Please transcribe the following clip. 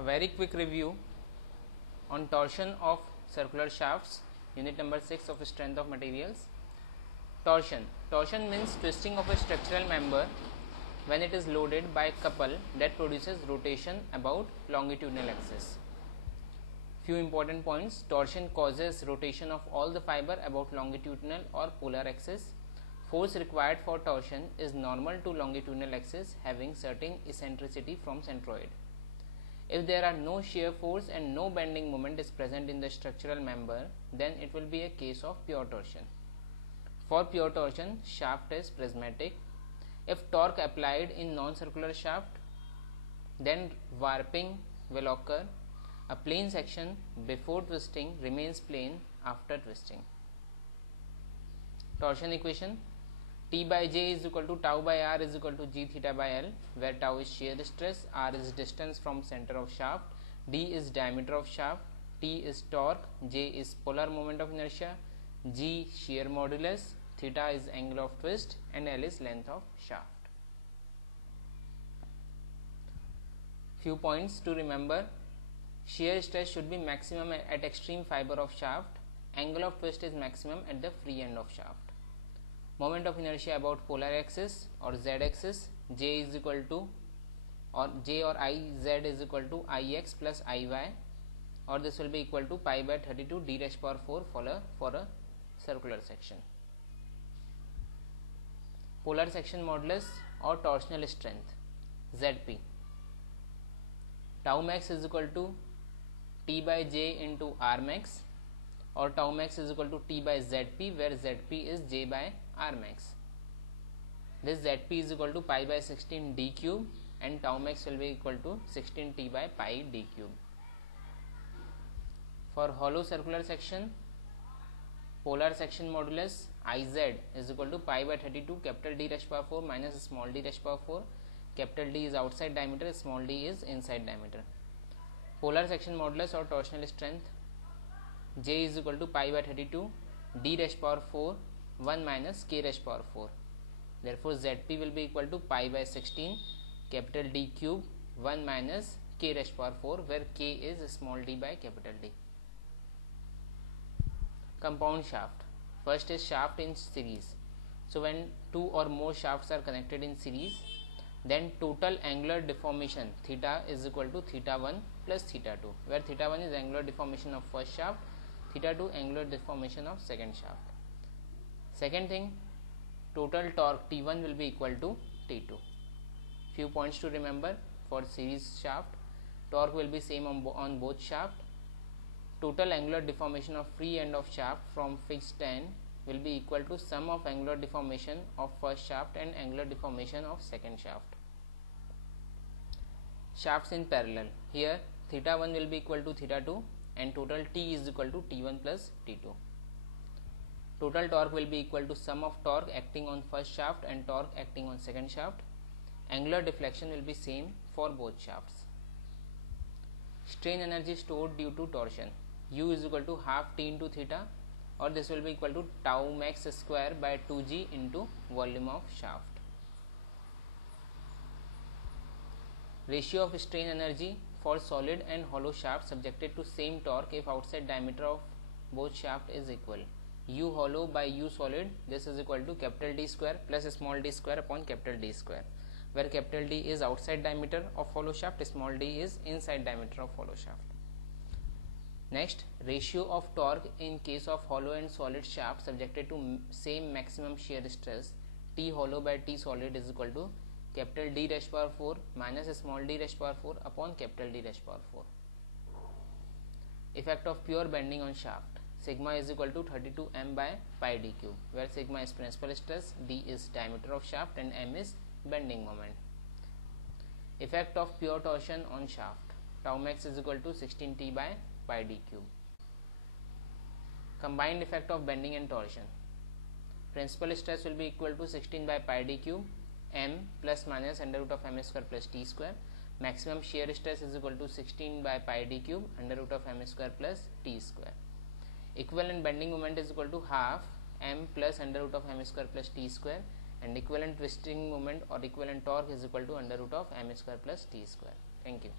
A very quick review on torsion of circular shafts, unit number 6 of strength of materials. Torsion means twisting of a structural member when it is loaded by a couple that produces rotation about longitudinal axis. Few important points. Torsion causes rotation of all the fiber about longitudinal or polar axis. Force required for torsion is normal to longitudinal axis having certain eccentricity from centroid. If there are no shear force and no bending moment is present in the structural member, then it will be a case of pure torsion. For pure torsion, shaft is prismatic. If torque applied in non-circular shaft, then warping will occur. A plane section before twisting remains plane after twisting. Torsion equation: T by J is equal to tau by R is equal to G theta by L, where tau is shear stress, R is distance from center of shaft, D is diameter of shaft, T is torque, J is polar moment of inertia, G shear modulus, theta is angle of twist, and L is length of shaft. Few points to remember: shear stress should be maximum at extreme fiber of shaft, angle of twist is maximum at the free end of shaft. Moment of inertia about polar axis or z axis, J is equal to, or J or I z is equal to Ix plus Iy, or this will be equal to pi by 32 d raised power 4 for a circular section. Polar section modulus or torsional strength, Zp. Tau max is equal to T by J into R max, or tau max is equal to T by Zp, where Zp is J by R max. This Zp is equal to pi by 16 d cube, and tau max will be equal to 16 T by pi d cube. For hollow circular section, polar section modulus Iz is equal to pi by 32 capital D raised power 4 minus small d raised power 4. Capital D is outside diameter, small d is inside diameter. Polar section modulus or torsional strength, J is equal to pi by 32 d raised power 4 1 minus k raised power 4. Therefore, Zp will be equal to pi by 16 capital D cube 1 minus k raised power 4, where k is small d by capital D. Compound shaft. First is shaft in series. So when two or more shafts are connected in series, then total angular deformation theta is equal to theta 1 plus theta 2, where theta 1 is angular deformation of first shaft, theta 2 angular deformation of second shaft. Second thing, total torque T1 will be equal to T2. Few points to remember for series shaft: torque will be same on both shaft. Total angular deformation of free end of shaft from fixed end will be equal to sum of angular deformation of first shaft and angular deformation of second shaft. Shafts in parallel. Here theta 1 will be equal to theta 2 and total T is equal to T1 plus T2. Total torque will be equal to sum of torque acting on first shaft and torque acting on second shaft. Angular deflection will be same for both shafts. Strain energy stored due to torsion, U is equal to half T into theta, or this will be equal to tau max square by 2G into volume of shaft. Ratio of strain energy for solid and hollow shaft subjected to same torque if outside diameter of both shaft is equal. U hollow by U solid, this is equal to capital D square plus small d square upon capital D square, where capital D is outside diameter of hollow shaft, small d is inside diameter of hollow shaft. Next, ratio of torque in case of hollow and solid shaft subjected to same maximum shear stress, T hollow by T solid is equal to capital D raised power 4 minus small d raised power 4 upon capital D raised power 4. Effect of pure bending on shaft. Sigma is equal to 32 m by pi d cube, where sigma is principal stress, d is diameter of shaft, and m is bending moment. Effect of pure torsion on shaft. Tau max is equal to 16 T by pi d cube. Combined effect of bending and torsion. Principal stress will be equal to 16 by pi d cube, m plus minus under root of m square plus t square. Maximum shear stress is equal to 16 by pi d cube under root of m square plus t square. Equivalent bending moment is equal to half m plus under root of m square plus t square, and equivalent twisting moment or equivalent torque is equal to under root of m square plus t square. Thank you.